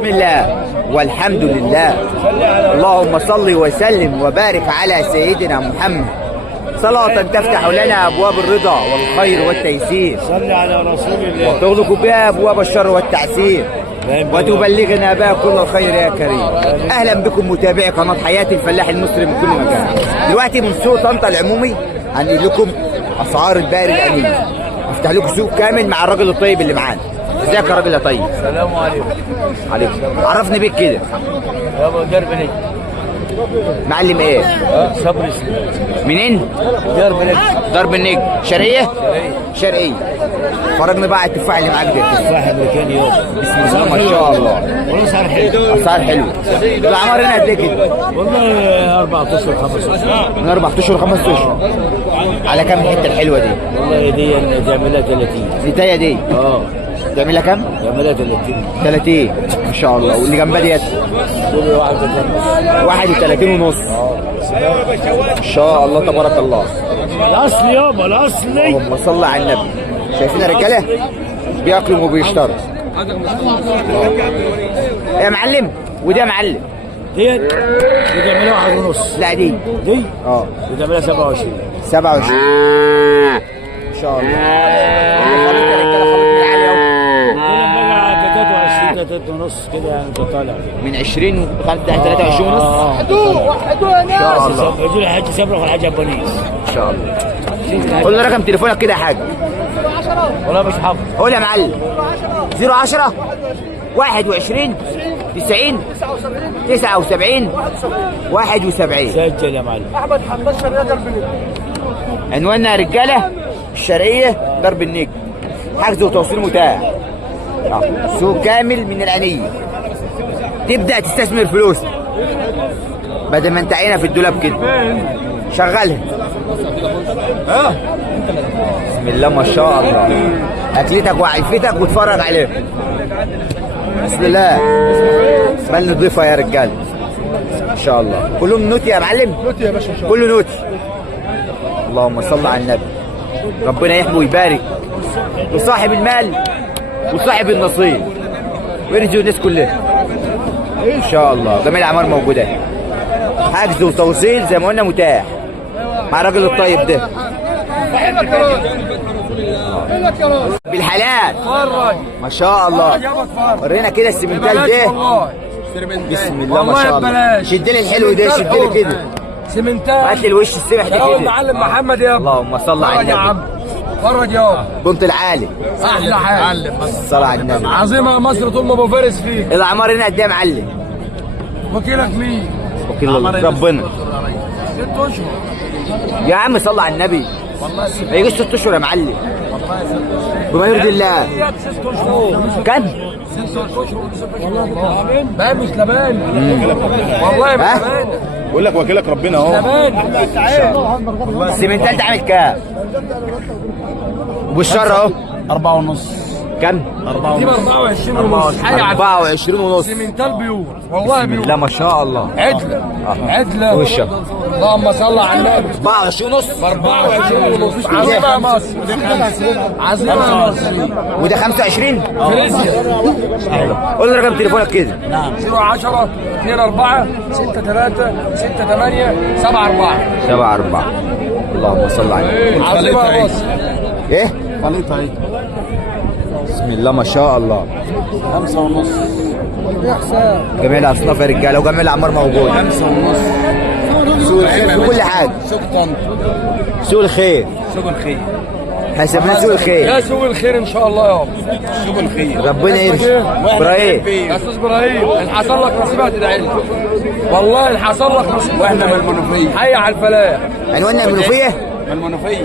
بسم الله والحمد لله. اللهم صل وسلم وبارك على سيدنا محمد صلاة تفتح لنا أبواب الرضا والخير والتيسير، صل على رسول الله، وتغلق بها أبواب الشر والتعسير، وتبلغنا بها كل الخير يا كريم. أهلا بكم متابعي قناة حياة الفلاح المصري من كل مكان. دلوقتي من سوق طنطا العمومي هنقول لكم أسعار البقر الأمين، افتح لكم سوق كامل مع الراجل الطيب اللي معانا. ازيك يا راجل يا طيب؟ السلام عليكم. عليكم. عرفني بيك كده. يابا درب نجم. معلم ايه؟ صبري سليم. منين؟ درب نجم. درب النجم. شرقية؟ شرقية. فرجني بقى على التفاح اللي معاك ده. تفاح امريكاني يابا. بسم الله ما شاء الله. والاسعار حلوه. اسعار حلوه. الاعمار هنا قد ايه كده؟ والله 4 اشهر 5 اشهر. من 4 اشهر 5 اشهر. على كام الحته الحلوه دي؟ والله دي تعملها 30. النتايه دي؟ تعملها كام؟ تعملها 30. 30 ما شاء الله. واللي جنبها ديت؟ دول 31 ونص. ما شاء الله تبارك الله. الاصل يابا الاصلي. اللهم صل على النبي. شايفين يا رجاله؟ بياكلوا وبيشتروا. يا معلم وده يا معلم. دي تعملها 1 ونص. لا دي دي دي تعملها 27. 27 ما شاء الله. خليط يا رجاله، خليط من العالي اهو. بقى 23 23 ونص كده يعني انت طالع من 20 لحد 23 ونص. ان شاء الله. يجي الحاج صبري والحاج ابونيس ان شاء الله. قول لي رقم تليفونك كده يا حاج. والله مش حافظ. قول يا معلم. 010 21 90 79 71. سجل يا معلم. احمد حماد شرقيه درب النجم. عنواننا يا رجاله الشرقيه درب النجم. حجز وتوصيل متاح. سوق كامل من العنيه. تبدا تستثمر فلوس بدل ما انت عينها في الدولاب كده. شغلها. بسم الله ما شاء الله. اكلتك وعيفتك واتفرج عليها. بسم الله. مال نضيفه يا رجاله ان شاء الله. كلهم نوتي يا معلم؟ نوتي يا باشا ان شاء الله. كله نوتي. اللهم صل على النبي. ربنا يحمي ويبارك لصاحب المال وصاحب النصيب ويرزق الناس كلها ان شاء الله. جميع الاعمار موجوده. حجز وتوصيل زي ما قلنا متاح مع الراجل الطيب ده. بالحلال ما شاء الله. ورينا كده السمنتال ده. بسم الله ما شاء الله. شد لي الحلو ده، شد لي كده. سمنتال. هات لي الوش السمح ده كده. معلم محمد يابا. اللهم صل على النبي. يا عم فرج يابا. بنت العالي. احلى حاجه. صل على النبي. عظيمه مصر طول ما ابو فارس فيه. الاعمار هنا قد ايه يا معلم؟ وكيلك مين؟ وكيل ربنا. 6 اشهر. يا عم صل على النبي. والله ما يجيش 6 اشهر يا معلم. بما يرضي الله. 6 اشهر. كم؟ 6 اشهر. والله بقى مش لبان. والله مش لبان. بقول لك وكيلك ربنا اهو. لبان. السمنتال ده عامل كام؟ والشر اهو 4 ونص. كم؟ دي ب 24 ونص. حاجه 24 ونص. سمنتال بيور. والله بيور. لا ما شاء الله. عدله. عدله. وشك. اللهم صل على النبي. 24 ونص. 24 ونص. عظيمه يا مصر. عظيمه يا مصر. وده 25. فريزيا. قول لي رقم تليفونك كده. 010 24 63 68 74. 74. اللهم صل على النبي. عظيمه يا مصر. ايه؟ خليطها اهي. بسم الله ما شاء الله. 5 ونص. جميع الاصناف يا رجاله وجميع الاعمار موجوده. 5 ونص. سوق الخير في كل حاجه. سوق طنطا. سوق الخير. سوق الخير. حسبنا سوق الخير. يا سوق الخير ان شاء الله يابا. سوق الخير. ربنا يرزق. ابراهيم. يا استاذ ابراهيم ان حصل لك نصيب هتدعي لي. والله ان حصل لك نصيب. واحنا من المنوفيه. حي على الفلاح. عنواننا المنوفيه. من المنوفيه.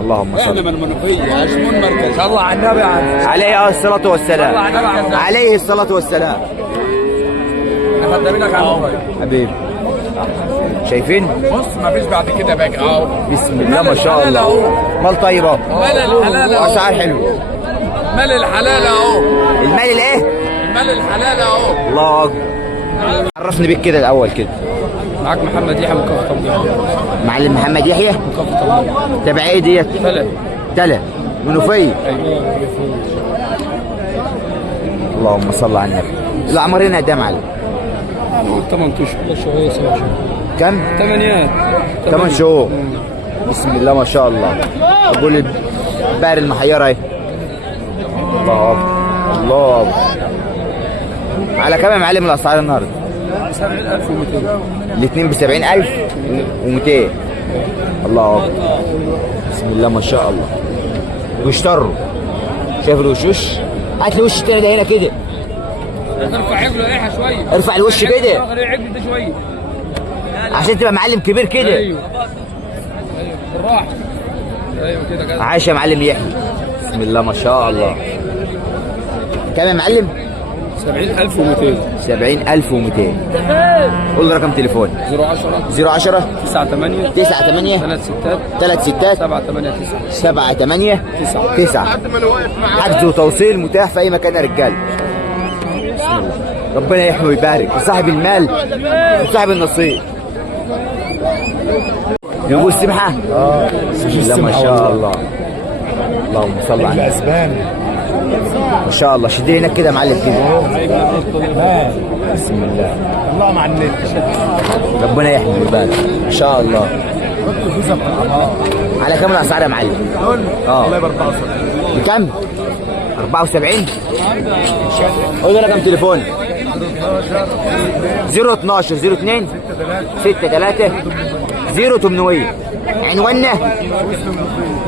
اللهم احنا صل. من المنوفيه. عشمون مركز. صلى على النبي يا عم. عليه الصلاه صلى والسلام. على النبي يا عم. عليه الصلاه والسلام. احنا خدامينك يا عم ابراهيم. حبيبي. شايفين؟ بص مفيش بعد كده بقى اهو. بسم الله ما شاء الله. مال طيب اهو. مال الحلال اهو. واسعار حلوه. مال الحلال اهو. المال الايه؟ مال الحلال اهو. الله اكبر. عرفني بيك كده الاول كده. معاك محمد يحيى مكافحة طبيعية. معلم محمد يحيى. مكافحة طبيعية. تبع ايه ديت؟ تلا منوفيه. اللهم صل على النبي. الاعمار هنا قد ايه يا معلم؟ 8 اشهر. كم؟ 8 شهور. بسم الله ما شاء الله. بقول البقر المحيره اهي. الله اكبر الله اكبر. على كام يا معلم الاسعار النهارده؟ 70200. الاثنين ب 70200. الله اكبر. بسم الله ما شاء الله. واشتروا. شايف الوشوش؟ هات لي وش التاني ده هنا كده. ارفع عجله ايحه شويه. ارفع الوش كده عجل ده شويه عشان تبقى معلم كبير كده. ايوه بالراحه. ايوه كده. عايش يا معلم يحيى. بسم الله ما شاء الله. كام يا معلم؟ 70200. 70200. قول لي رقم تليفون. 010 010 98 98 3 6 36 7 8 9 9 حجز وتوصيل متاح في اي مكان يا رجاله. بسم الله. ربنا يحمي ويبارك وصاحب المال وصاحب النصيب. يبو السمحه؟ بسم الله ما شاء الله. اللهم صل على النبي. ما شاء الله. شد هناك كده يا معلم كده. بسم الله. الله مع النت. ربنا يحمي ويبارك. ما شاء الله. على كام الاسعار يا معلم؟ والله ب 74. بكم؟ 74. قول لي رقم تليفون. 012 02 63 0800. عنواننا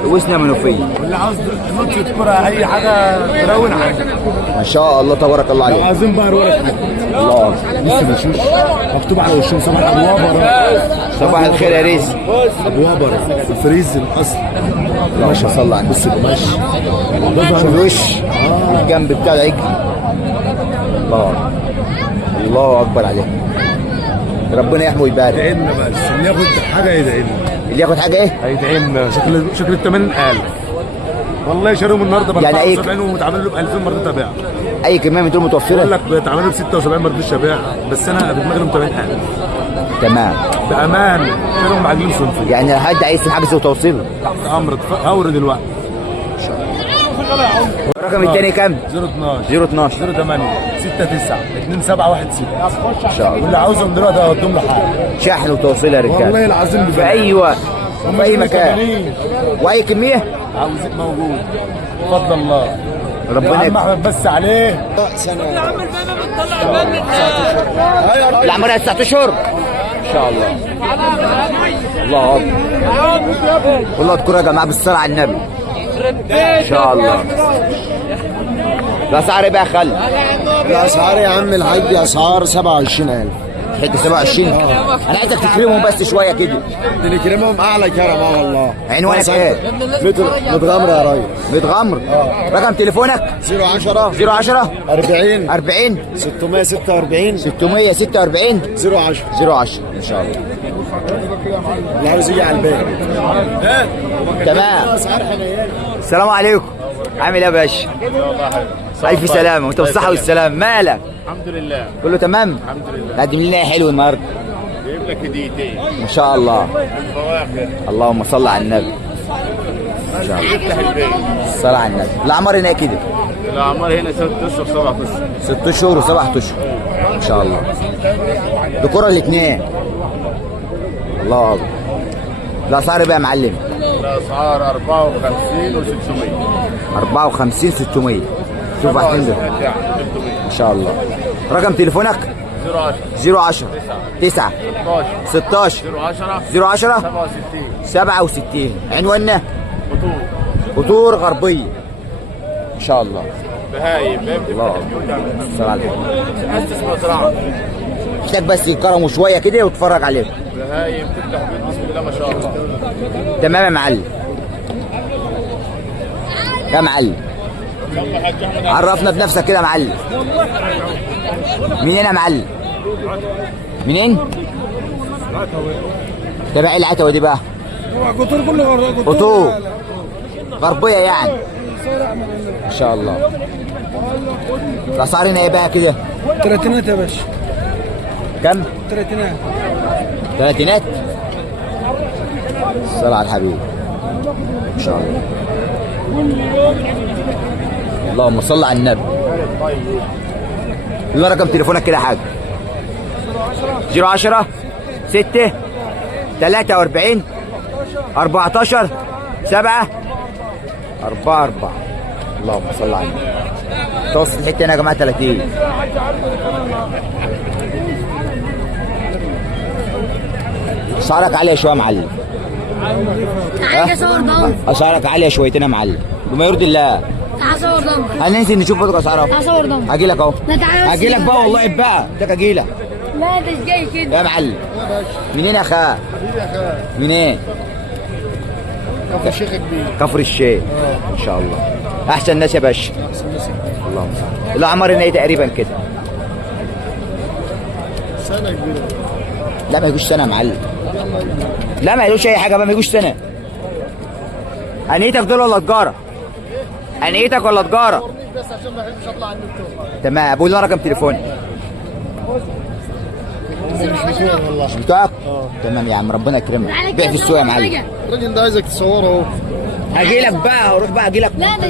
وسنا منوفيه. واللي عاوز نوتي كرة اي حاجه تروق عنها. ما شاء الله تبارك الله عليك. عايزين بقى ورق الله. لسه بشوش مكتوب على وشهم صباح الابواب. صباح الخير يا ريس. ابواب الفريز الاصل. ما شاء الله عليك. بس ماشي. شوف الوش الجنب بتاع العجل. الله الله اكبر عليك. ربنا يحمي ويبارك. يدعينا بس اللي ياخد حاجه يدعينا. اللي ياخد حاجه ايه؟ هيدعينا شكل ال 80,000. والله شاريهم النهارده ب يعني 74 ومتعامل له ب 2000 مرة ابيع. اي كميه من دول بقول متوفره؟ لك بتعامل له ب 76 ما رضيتش ابيع بس انا بدماغي لهم 80,000. تمام. بامان شاريهم عاجلين صنفي. يعني لو حد عايز حجز وتوصيل تحت امرك فوري دلوقتي. الرقم الثاني كام؟ 012 012 08 69 2716. ان شاء الله. واللي عاوزهم دلوقتي هوديهم له حاجه. شحن وتوصيل يا رجاله. والله العظيم في اي وقت في اي مكان 80. واي كميه. عاوزك موجود بفضل الله. ربنا عم احمد بس عليه. العمريه 9 اشهر ان شاء الله. الله اكبر. والله اذكروا يا جماعه بالصلاه على النبي. ان شاء الله. الاسعار بقى خل. الاسعار يا عم الحاج اسعار 27,000. حته 27. انا عايزك تكرمهم بس شويه كده. نكرمهم اعلى كرم والله. عنوانك ايه؟ متغمر يا ريس. متغمر. رقم تليفونك 010 010 40 40 646 646 010 010 ان شاء الله. اللي عاوز يجي على البيت. تمام. اسعار حنينه. السلام عليكم. عامل ايه يا باشا؟ الف سلامه وانت بالصحه والسلام. مالك؟ الحمد لله. كله تمام؟ الحمد لله. قدم لنا ايه حلو النهارده؟ جايب لك هديتين. ما شاء الله. فواكه. اللهم صل على النبي. ما شاء الله. افتح البيت. الصلاة على النبي. الأعمار هنا كده الاعمار هنا 6 اشهر 7 اشهر. 6 شهور و7 اشهر ما شاء الله. دكورة الاثنين. الله أكبر. الأسعار بقى يا معلم. الاسعار 54 و600. 54 600. شوف هتنزل ما شاء الله. رقم تليفونك 010 010 9 16 010 010 67 67. عنواننا بطول. قطور غربية ان شاء الله. بهايم الله الصلاة على النبي. مؤسس مزرعه. محتاج بس يكرموا شوية كده وتتفرج عليهم. بهايم تفتح بيت بسم الله ما شاء الله. تمام يا معلم. يا معلم عرفنا بنفسك كده يا معلم. منين يا معلم؟ منين؟ تبع ايه العتوه دي بقى؟ قطور كله قطور غربيه يعني ما شاء الله. الاسعار هنا ايه بقى كده؟ تلاتينات يا باشا. كم؟ تلاتينات. ثلاثينات. الصلاة على الحبيب ان شاء الله. اللهم صل على النبي. يلا رقم تليفونك كده يا حاج. 010 6 43 14 7 4 4. اللهم صل على النبي. توصل الحته هنا يا جماعه 30. اسعارك عاليه شويه يا معلم. تعالى اصور ضم. اسعارك عاليه شويتين يا معلم بما يرضي الله. تعالى اصور ضم. هننزل نشوف برضه اسعارها. تعالى اصور ضم. هاجي لك اهو. لا تعالى بس. هاجي لك بقى والله بقى ده اجي لك. لا انت مش جاي كده. يا معلم منين يا اخا؟ منين؟ كفر الشيخ كبير. كفر الشيخ. ان شاء الله احسن ناس يا باشا. اللهم صل. الاعمار هنا ايه تقريبا كده؟ سنة كبيرة. لا ما يجوش سنه يا معلم. لا ما يجوش اي حاجه بقى، ما يجوش سنه. انيتك دول ولا تجاره؟ انيتك ولا تجاره؟ بس عشان ما بحبش اطلع على النت. تمام. بقول لنا رقم تليفوني. مش والله. مش بتاعك؟ تمام يا عم ربنا يكرمك. بيع في السوق يا معلم. الراجل ده عايزك تصوره اهو. هاجي لك بقى، اروح بقى اجي لك. لا ده